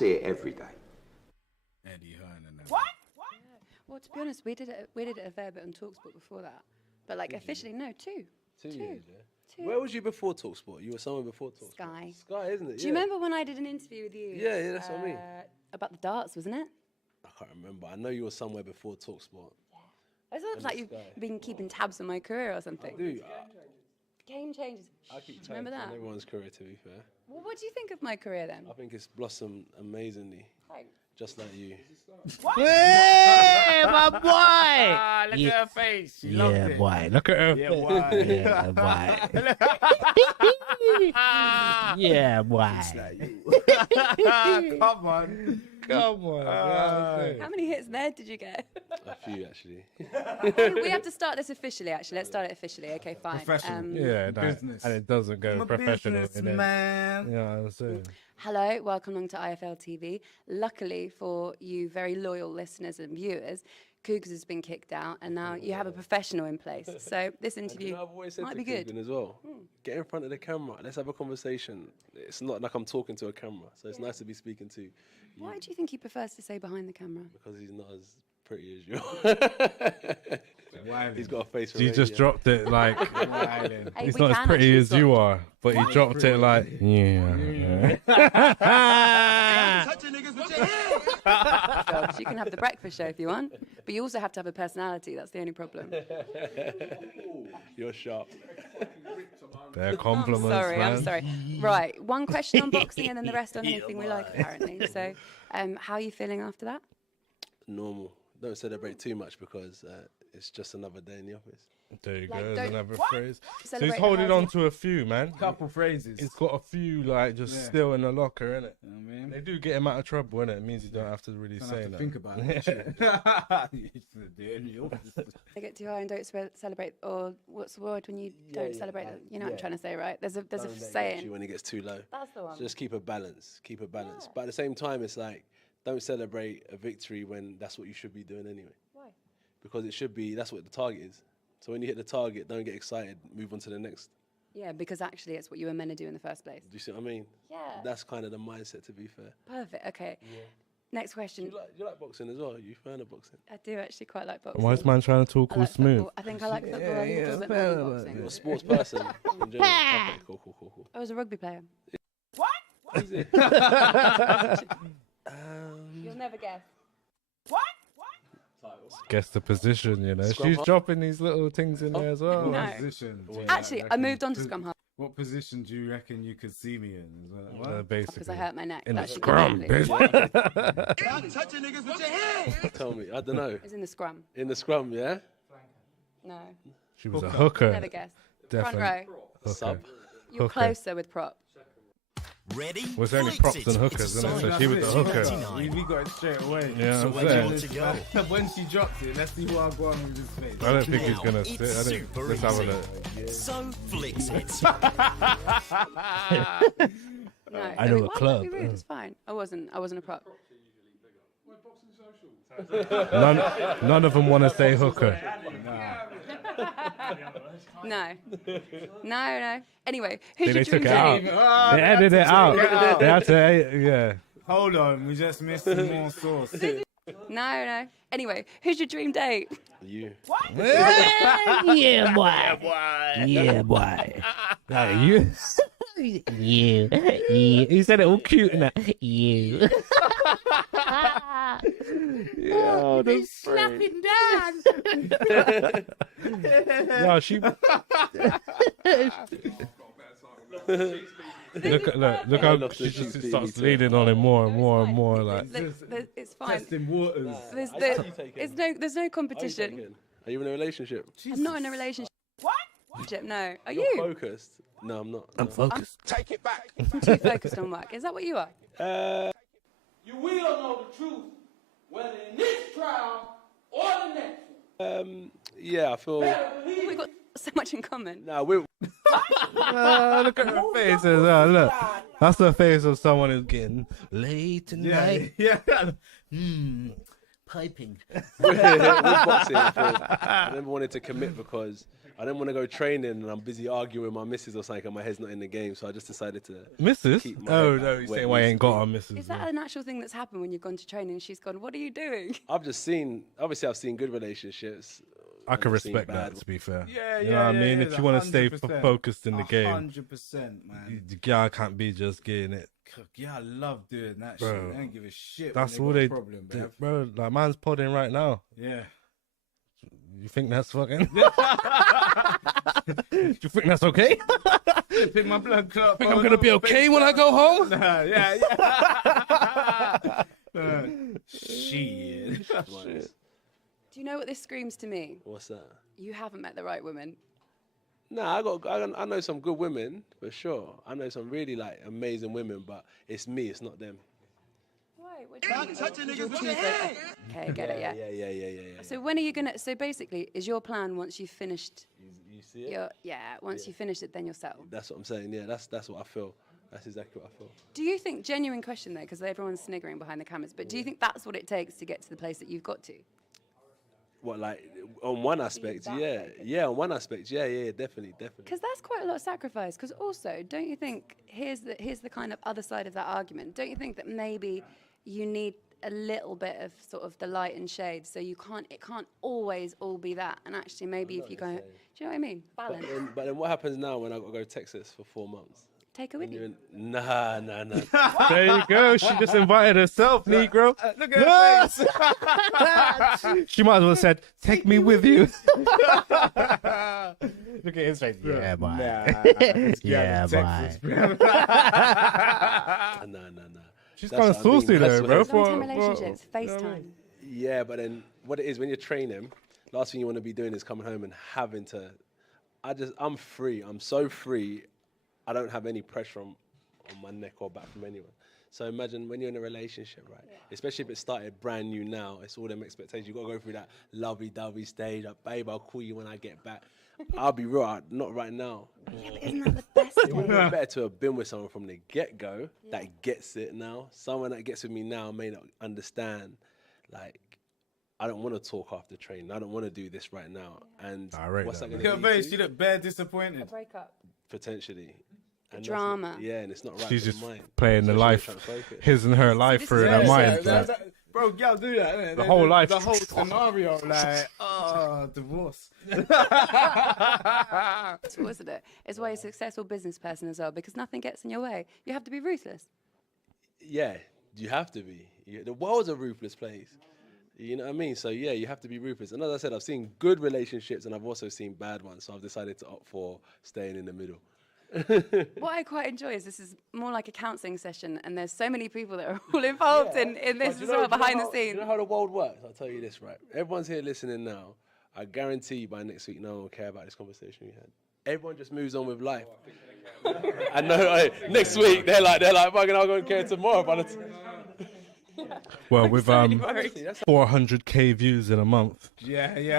see it every day. Eddie Hearn and that. What? Yeah. Well, to be honest, we did it a fair bit on TalkSport before that, but like officially, no, two. 2 years, yeah. Two. Where was you before TalkSport? You were somewhere before TalkSport. Sky. Sky, isn't it? Do you remember when I did an interview with you? Yeah, that's what I mean. About the darts, wasn't it? I can't remember. I know you were somewhere before TalkSport. I thought it was like you've been keeping tabs on my career or something. Dude, Game changes. I keep Remember tabs that? on everyone's career, to be fair. Well, what do you think of my career then? I think it's blossomed amazingly, Thanks. just like you. Hey, my boy! Look at her face. She loved Yeah, it. boy. Look at her. Yeah, boy. Yeah, boy. Yeah, boy. Come on. Come on. How many hits there did you get? A few, actually. We have to start this officially, actually. Let's start it officially. Okay, fine. Professional. Yeah, no, Business. and it doesn't go I'm a professional. businessman. You know what I'm saying? Hello, welcome along to ifltv. Luckily for you very loyal listeners and viewers, Cougars has been kicked out and now you have a professional in place. So this interview I've always said might to be good. Coogan as well. Get in front of the camera. Let's have a conversation. It's not like I'm talking to a camera, so it's nice to be speaking to you. Why do you think he prefers to say behind the camera? Because he's not as pretty as you. Wilding. He's got a face for He just radio. dropped it like Wilding. Hey, he's we not as can pretty actually as swap. you are, but he dropped it like yeah. Jobs. You can have the breakfast show if you want, but you also have to have a personality. That's the only problem. You're sharp. They're compliments, Sorry, man. I'm sorry. Right, one question on boxing and then the rest on anything we like, apparently. So, how are you feeling after that? Normal. Don't celebrate too much because it's just another day in the office. There you Like, go, there's don't- another phrase. So Celebrate he's the holding on house. to a few, man. Couple phrases. He's got a few like just still in the locker, innit? You know what I mean? They do get him out of trouble, innit? It means you don't have to really Don't say have to that. think about it. You used to do it in the office. They get too high and don't celebrate, or what's the word when you don't celebrate? You know what I'm trying to say, right? There's a Don't let it get you saying. when it gets too low. That's the one. So just keep a balance. Keep a balance. But at the same time, it's like don't celebrate a victory when that's what you should be doing anyway. Why? Because it should be that's what the target is. So when you hit the target, don't get excited. Move on to the next. Yeah, because actually it's what you were meant to do in the first place. Do you see what I mean? Yeah. That's kind of the mindset, to be fair. Perfect. Okay. Next question. You like boxing as well? You fan of boxing? I do actually quite like boxing. Why is man trying to talk I all like smooth? football. I think I like football a little bit more than boxing. You're a sports person in general. Okay, cool. I was a rugby player. Is it? You'll never guess. Guess the position, you know. Scrum She's half? dropping these little things in there as well. No. Position. do you Actually, I reckon? moved on to scrum half What position do you reckon you could see me in? Is that, what? Basically. because I hurt my neck. In the That should be scrum, lovely. bitch. Tell me. I don't know. It's in the scrum. In the scrum, yeah? No. She was a hooker. Never guessed. Definitely. Front row. Hooker. Sub. You're Hooker. closer with prop. Ready? Well, it's only props and hookers, isn't it? So she was the hooker. We got it straight away. Yeah, I'm where do you want saying. to go? When she dropped it, let's see who I'll go on with his face. I don't think he's Now, gonna it's sit. I think super let's have a easy. look. So flicks it. No. I know a why would club, that be rude? yeah. It's fine. I wasn't a prop. None of them want to say hooker. No. No. Anyway, who's See, your they took dream it out. date? They edited it out. They had to, yeah. Hold on, we just missed some more sauce. No. Anyway, who's your dream date? You. Yeah, boy. Yeah, boy. No, you. You. He said it all cute and that. You. Yeah, that's Slapping down. No, she. Look how love she the just cheap starts baby leaning on him more and more and more. Like, It's fine. Testing waters. There's no competition. Are you in a relationship? I'm not in a relationship. What? No. Are You're you? focused. No, I'm not. I'm focused. I'm too focused on work. Is that what you are? You will know the truth, whether in this trial or the next one. Yeah, I feel. We've got so much in common. Nah, we're. Look at her face as well. Look, that's the face of someone who's getting laid tonight. Yeah. piping. with boxing. I never wanted to commit because I didn't want to go training and I'm busy arguing with my missus or something and my head's not in the game. So I just decided to Missus? keep my Oh, head no, back you where saying it why I needs ain't to got be. our missus. Is that a natural thing that's happened when you've gone to training and she's gone, what are you doing? I've just seen, obviously I've seen good relationships. I can I've seen respect bad that, to be fair. Yeah, You know what I mean? If you want to stay 100%. focused in the game, 100%, man. the guy can't be just getting it. Yeah, I love doing that Bro, shit. They don't give a shit. That's when all they they got a problem, do. bruv. Bro, like, man's podding right now. Yeah. You think that's fucking... Do you think that's okay? Pick my blood clot. Think I'm going to be okay when I go home? Yeah. Shit. Do you know what this screams to me? What's that? You haven't met the right woman. Nah, I know some good women for sure. I know some really like amazing women, but it's me, it's not them. Why? What do you mean? Okay, I get it, yeah. Yeah. So when are you gonna? So basically, is your plan once you've finished You see it? once you finish it, then you'll settle? That's what I'm saying. Yeah, that's what I feel. That's exactly what I feel. Do you think, genuine question though, because everyone's sniggering behind the cameras, but do you think that's what it takes to get to the place that you've got to? What, like on one aspect, yeah, on one aspect, yeah, definitely. Because that's quite a lot of sacrifice. Because also, don't you think, here's the kind of other side of that argument, don't you think that maybe you need a little bit of sort of the light and shade, so it can't always all be that, and actually maybe if you go, do you know what I mean? Balance. But then what happens now when I got to go to Texas for 4 months? Take her with you. Nah. There you go. She just invited herself, Negro. Look at her face. She might as well have said, take me with you. Look at his face. Yeah, boy. Yeah, boy. Nah. She's That's kind of what I mean. saucy That's though, what bro. it is. Long-term relationships, FaceTime. Yeah, but then what it is when you're training, last thing you want to be doing is coming home and having to. I'm free. I'm so free. I don't have any pressure on my neck or back from anyone. So imagine when you're in a relationship, right? Yeah. Especially if it started brand new now, it's all them expectations. You got to go through that lovey-dovey stage. Like, babe, I'll call you when I get back. I'll be real, not right now. Yeah, but isn't that the best It would thing? have been better to have been with someone from the get-go that gets it now. Someone that gets with me now may not understand, like, I don't want to talk after training. I don't want to do this right now. And I rate what's that, that Look going at to her lead face. to? She look bare disappointed. Breakup. Potentially. And that's Drama. Yeah, and it's not right She's for just mine. playing the So she's life, trying to focus. his and her life this through is in her very mind. sad. like. Bro, y'all do that, innit? The whole life. The whole scenario, like, divorce. That's what, isn't it? It's why you're a successful business person as well, because nothing gets in your way. You have to be ruthless. Yeah, you have to be. The world's a ruthless place. You know what I mean? So yeah, you have to be ruthless. And as I said, I've seen good relationships and I've also seen bad ones. So I've decided to opt for staying in the middle. What I quite enjoy is this is more like a counselling session, and there's so many people that are all involved in this But as well, behind the Do scenes. you know how the world works? I'll tell you this, right? Everyone's here listening now. I guarantee you by next week, no one will care about this conversation we had. Everyone just moves on with life. I know. Next week, they're like, fucking, I'm going to care tomorrow. By the Well, with Sorry, worried. 400k views in a month. Yeah. You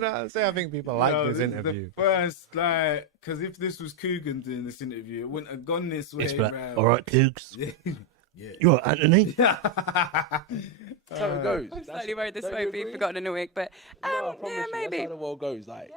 know what I'm saying? I think people like No, this is interview. the first, like, because if this was Coogan doing this interview, it wouldn't have gone this way, bro. all right, Coogs. Yeah. You're right, Anthony. That's how it goes. I'm slightly worried this don't won't you be agree? forgotten in a week, but No, I yeah, promise you, maybe. that's how the world goes. Like,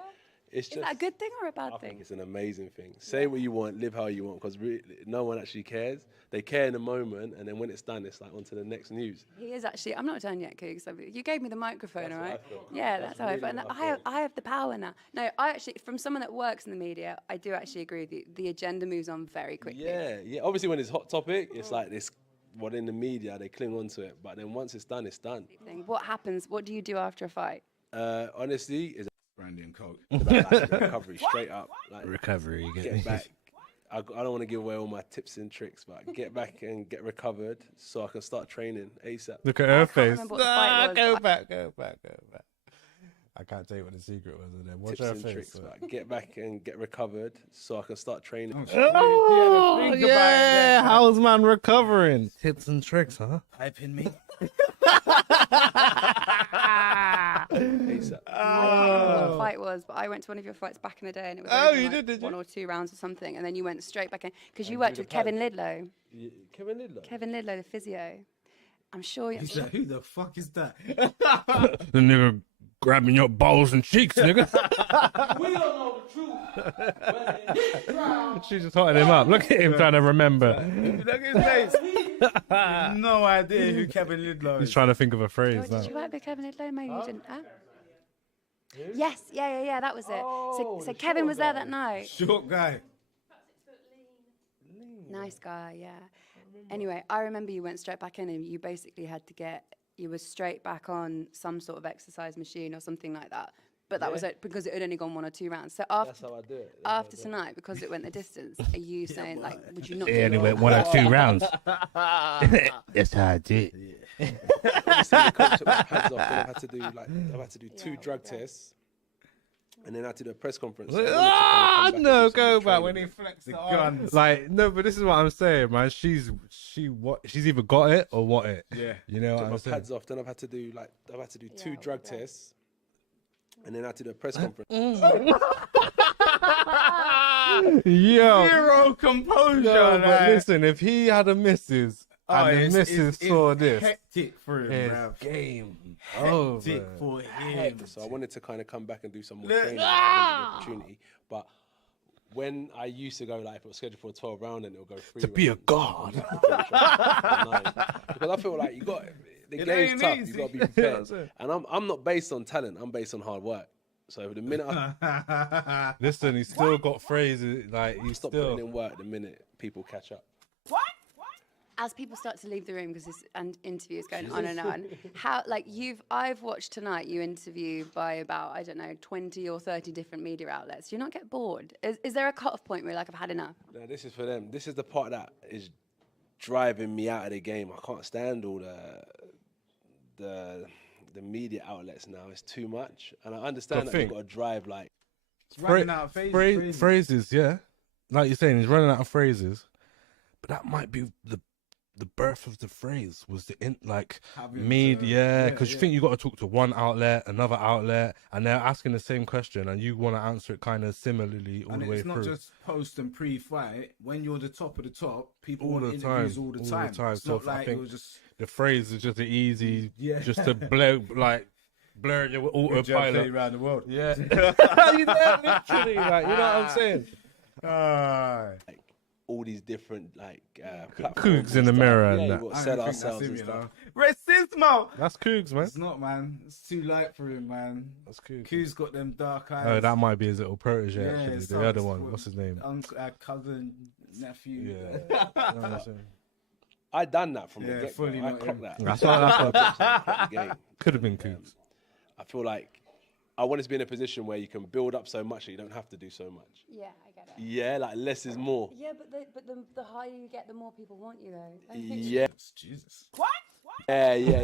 it's Is just. that a good thing or a bad I think thing? it's an amazing thing. Say what you want, live how you want, because no one actually cares. They care in the moment, and then when it's done, it's like on to the next news. He is actually. I'm not done yet, Coogs. You gave me the microphone, all what right? I feel. Yeah, That's that's how I really feel. And what I feel. I have the power now. No, I actually, from someone that works in the media, I do actually agree with you. The agenda moves on very quickly. Yeah. Obviously, when it's hot topic, it's like this. What in the media they cling on to it, but then once it's done, it's done. What happens? What do you do after a fight? Honestly, it's Brandy and Coke. about like recovery, straight up. Like, Recovery, you get me? get back. I don't want to give away all my tips and tricks, but get back and get recovered so I can start training ASAP. Look at her can't face. remember what the fight was. Go back. I can't tell you what the secret was in there. Watch Tips her and face. tricks, but get back and get recovered so I can start training. Oh, Think about it yeah. then. How's man recovering? Tips and tricks, huh? Hyping me. ASAP. I can't remember what the fight was, but I went to one of your fights back in the day, and it was Oh, over you like did you? 1 or 2 rounds or something, and then you went straight back in because you And worked do with the Kevin pads. Lidlow. Kevin Lidlow. Kevin Lidlow, the physio. I'm sure. He's like, who the fuck is that? The nigga grabbing your balls and cheeks, nigga. We don't know the truth. Whether in this trial She's just hotting him up. Look at him trying to remember. Look at his face. No idea who Kevin Lidlow He's is. trying to think of a Oh, phrase now. did you work with Kevin Lidlow? Maybe you didn't. Huh? Yes, yeah, that was it. So Kevin was there that night. Short guy. Nice guy, yeah. Anyway, I remember you went straight back in and you basically had to you were straight back on some sort of exercise machine or something like that. But that was it because it had only gone 1 or 2 rounds. So That's how I do it. after tonight, because it went the distance, are you saying like, would you not? Yeah, anyway, 1 or 2 rounds. That's how I do it. Obviously, the coach took my pads off, and I've had to do 2 drug tests, and then I had to do a press conference. So I wanted to Ah, kind of come back and no, do some go more back training. when he flexed The the guns. arms. Like, no, but this is what I'm saying, man. She's either got it or what it. Yeah. You know what Took I'm my saying? pads off. Then I've had to do 2 drug tests, and then I had to do a press conference. Yo. Zero composure. No, but like. listen, if he had a missus and the missus saw this, hectic for him, his bruv. game Hectic over. for him. So I wanted to kind of come back and do some more Look. training. I didn't get the opportunity, but when I used to go, like, if it was scheduled for a 12 round, and it'll go 3 To be a rounds, god. finish off at 9. Because I feel like the It game's ain't tough. easy. You got to be Yeah, prepared. that's it. And I'm not based on talent. I'm based on hard work. So the minute I Listen, he's still got phrases, like, he's stop still... putting in work, the minute people catch up. As people start to leave the room because this interview is going on and on, I've watched tonight you interview by about, I don't know, 20 or 30 different media outlets. Do you not get bored? Is there a cut-off point where you're like, I've had enough? No, this is for them. This is the part that is driving me out of the game. I can't stand all the media outlets now. It's too much, and I understand But that you've think- got to drive like. It's running out of phrases. Phrases, yeah. Like you're saying, he's running out of phrases. But that might be the birth of the phrase was Having media, to- because you yeah. think you got to talk to one outlet, another outlet, and they're asking the same question, and you want to answer it kind of similarly all And the way it's not through. just post and pre-fight. When you're the top of the top, people All want the interviews time, all the all the time. time. It's So not I like think it was just The phrase is just an easy, Yeah. just to blur your autopilot. around the world. Yeah, you know, literally, like, you know what I'm saying? Like all these different platforms Cougs in and the stuff. mirror Yeah, and you've that. got to I sell don't think that's ourselves him, and you stuff. know. Racismo. That's Cougs, man. It's not, man. It's too light for him, man. That's Cougs. Q's got them dark eyes. Oh, that might be his little protege, Yeah, actually. it's The not- other it's one, what- what's his name? Cousin, nephew. Yeah. You know what I'm saying? I done that from the Yeah, get fully go. I not clocked him. that. That's what I clocked the game. could have been Cougs. I feel like I wanted to be in a position where you can build up so much that you don't have to do so much. Yeah, I get it. Yeah, like less is more. Yeah, but the higher you get, the more people want you, though. I think Yeah, Jesus. yeah.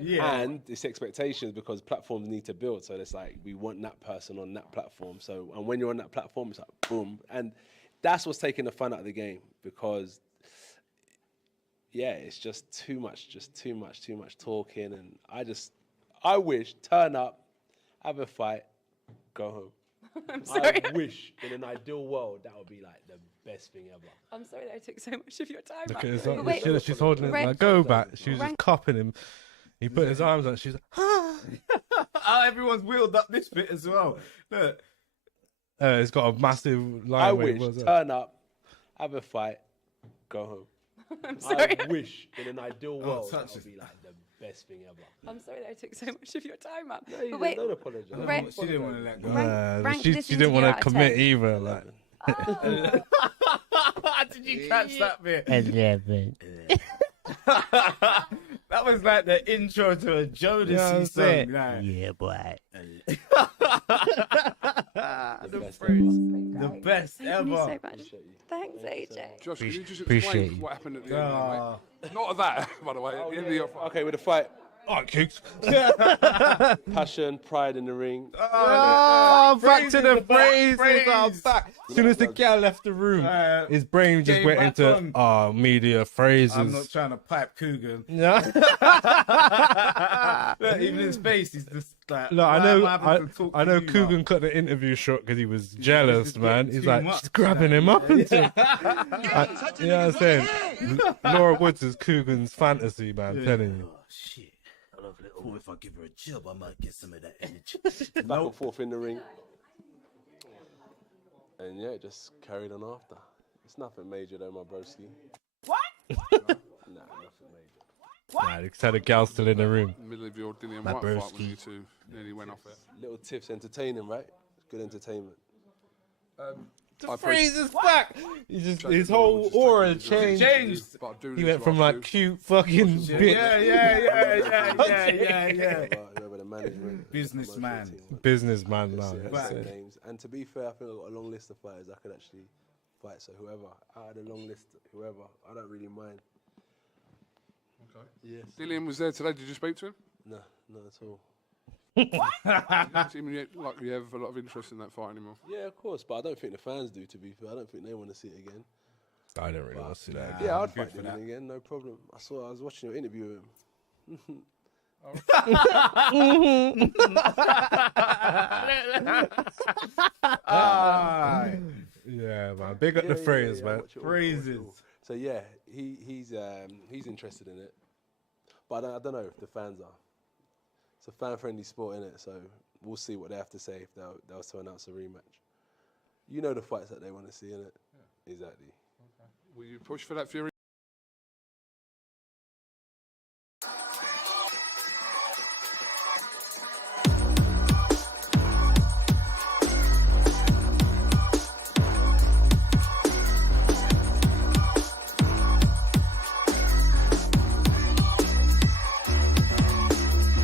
Yeah. And it's expectations because platforms need to build. So it's like we want that person on that platform. So and when you're on that platform, it's like boom, and that's what's taking the fun out of the game because it's just too much talking, and I wish turn up, have a fight, go home. I'm sorry. I wish in an ideal world that would be like the best thing ever. I'm sorry that I took so much of your time. Look up. at his But wait, she's holding it. Rank- Like, go back. She was just Rank- cupping him. He put his arms out. She's like, Oh, everyone's wheeled up this bit as well. Look. it's got a massive line. I where it wish was, turn up, have a fight, go home. I'm sorry. I wish in an ideal world that touch would it. be like the best thing ever. I'm sorry that I took so much of your time up. No, But wait, don't apologize. Rank- She didn't want to let go. rank she this didn't want interview to out of commit 10. either. Like, Did you catch that bit? 11. That was like the intro to a Jodeci song. Like, Yeah, boy. the best Thank you ever. so much. Thanks, AJ. Josh, can you just Appreciate explain you. what happened at the end? Ah. Mate? Not of that, by the way. At the end of your Okay, with the fight, Oh, Coogs. Passion, pride in the ring. Oh, back to the phrases, phrases. I'm phrase. back. As soon as the girl left the room, his brain just game went back into on. media phrases. I'm not trying to pipe Coogan. Yeah. Look, even his face, he's just like. Look, why I know, am having to talk I to know you Coogan now? cut the interview short because he was jealous, just man. getting He's too like, much, she's grabbing him up and thing. You know what I'm saying? Laura Woods is Coogan's fantasy, man. I'm telling you. Oh, shit. I love little. If I give her a job, I might get some of that energy. Back and forth in the ring. And yeah, it just carried on after. It's nothing major though, my broski. What? Nah, nothing major. Nah, they had a gal still in the room. Middle of your Dillian My White fight broski. when you two nearly went off it. Little tips, entertaining, right? Good entertainment. The phrase is back. His whole aura changed. Changed. He went from like cute fucking bitch. Yeah. Whoever the management, Businessman. promotion team, Businessman now. yeah, Back. say names. And to be fair, I think I've got a long list of fighters I could actually fight. So whoever, out of the long list, whoever, I don't really mind. Okay. Yes. Dillian was there today. Did you speak to him? No, not at all. Doesn't seem like you have a lot of interest in that fight anymore. Yeah, of course, but I don't think the fans do. To be fair, I don't think they want to see it again. I don't really want to see that. Yeah, I'm I'd good fight for Dillian that. again, no problem. I was watching your interview with him. Yeah, man. Big up the phrase, I man. watch it all, Phrases. So yeah, he's interested in it, but I don't know if the fans are. It's a fan-friendly sport, innit? So we'll see what they have to say if they'll to announce a rematch. You know the fights that they want to see, innit? Yeah. Exactly. Will you push for that Fury